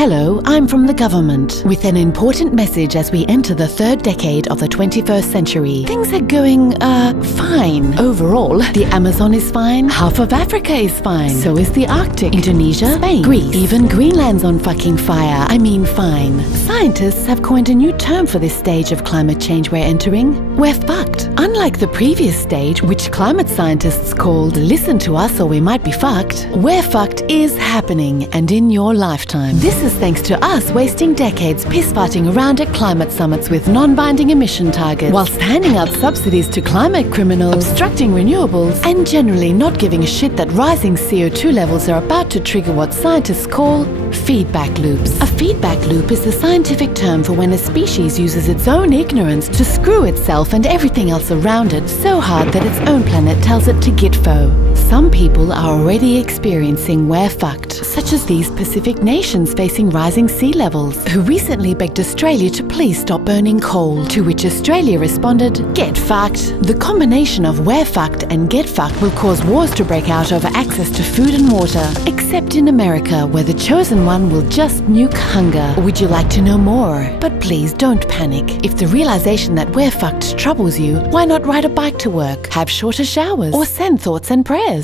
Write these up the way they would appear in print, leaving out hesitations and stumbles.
Hello, I'm from the government with an important message as we enter the third decade of the 21st century. Things are going, fine. Overall, the Amazon is fine, half of Africa is fine, so is the Arctic, Indonesia, Spain, Greece, even Greenland's on fucking fire. I mean fine. Scientists have coined a new term for this stage of climate change we're entering. We're fucked. Unlike the previous stage, which climate scientists called listen to us or we might be fucked, we're fucked is happening and in your lifetime. This is thanks to us wasting decades piss-farting around at climate summits with non-binding emission targets, whilst handing out subsidies to climate criminals, obstructing renewables, and generally not giving a shit that rising CO2 levels are about to trigger what scientists call feedback loops. A feedback loop is the scientific term for when a species uses its own ignorance to screw itself and everything else around it so hard that its own planet tells it to git fo. Some people are already experiencing we're fucked, such as these Pacific nations facing rising sea levels, who recently begged Australia to please stop burning coal, to which Australia responded, get fucked. The combination of we're fucked and get fucked will cause wars to break out over access to food and water, except in America, where the chosen one will just nuke hunger. Would you like to know more? But please don't panic. If the realization that we're fucked troubles you, why not ride a bike to work, have shorter showers, or send thoughts and prayers?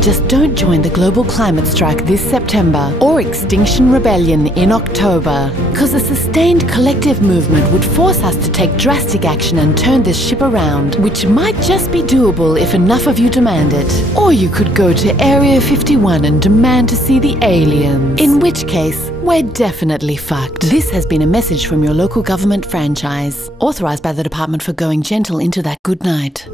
Just don't join the global climate strike this September or Extinction Rebellion in October, because a sustained collective movement would force us to take drastic action and turn this ship around, which might just be doable if enough of you demand it. Or you could go to Area 51 and demand to see the aliens, in which case we're definitely fucked. This has been a message from your local government franchise, authorised by the Department for Going Gentle into that good night.